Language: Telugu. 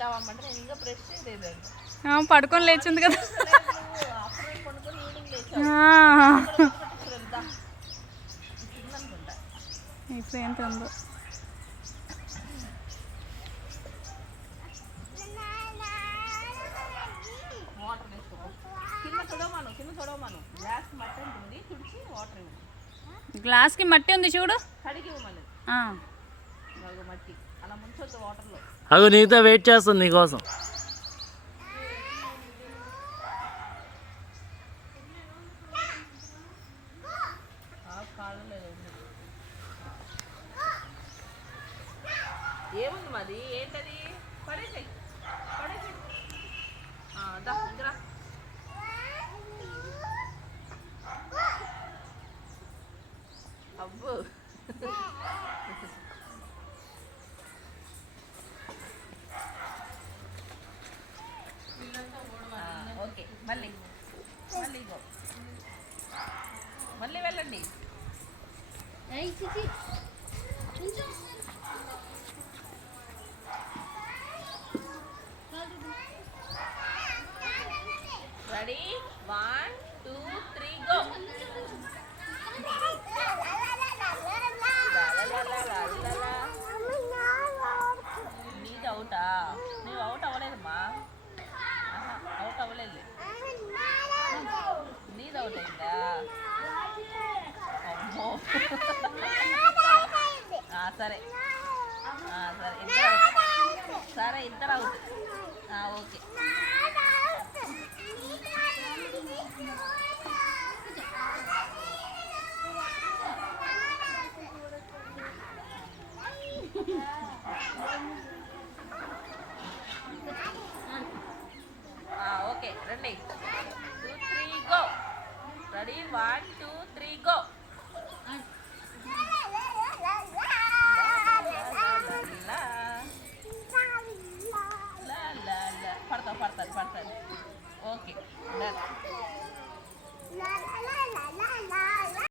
తింటావమ్మంటే నేను ఇంకా బ్రష్ చేయలేదండి. పడుకొని లేచింది కదా. ఆఫ్టర్నూన్ పడుకొని ఈవినింగ్ లేచాను. ఇప్పుడు ఏం తిందో. వాటర్ వేసుకో. కింద తొడవమాను గ్లాస్ మట్టి ఉంటుంది, తుడిచి వాటర్ ఇవ్వు. గ్లాస్కి మట్టి ఉంది చూడు, కడిగి ఇవ్వమని. మట్టి అలా ముంచొద్దు వాటర్లో. అగో నీతో వెయిట్ చేస్తాను నీకోసం. ఏముంది మాది ఏంటది? పడేసాయి దగ్గర. అబ్బో ఓకే మళ్ళీ వెళ్ళండి. Ready 1 2 3 go. నీది అవుటా? నీవు అవుట్ అవ్వలేదమ్మా. అవుట్ అవ్వలేదు. నీది అవుట్ అయిందా? అమ్మో సరే ఇద్దరు అవుట్. ఓకే ఓకే రండి. 2 3 గో. Ready 1 2 3 go. పడతాను. Okay done.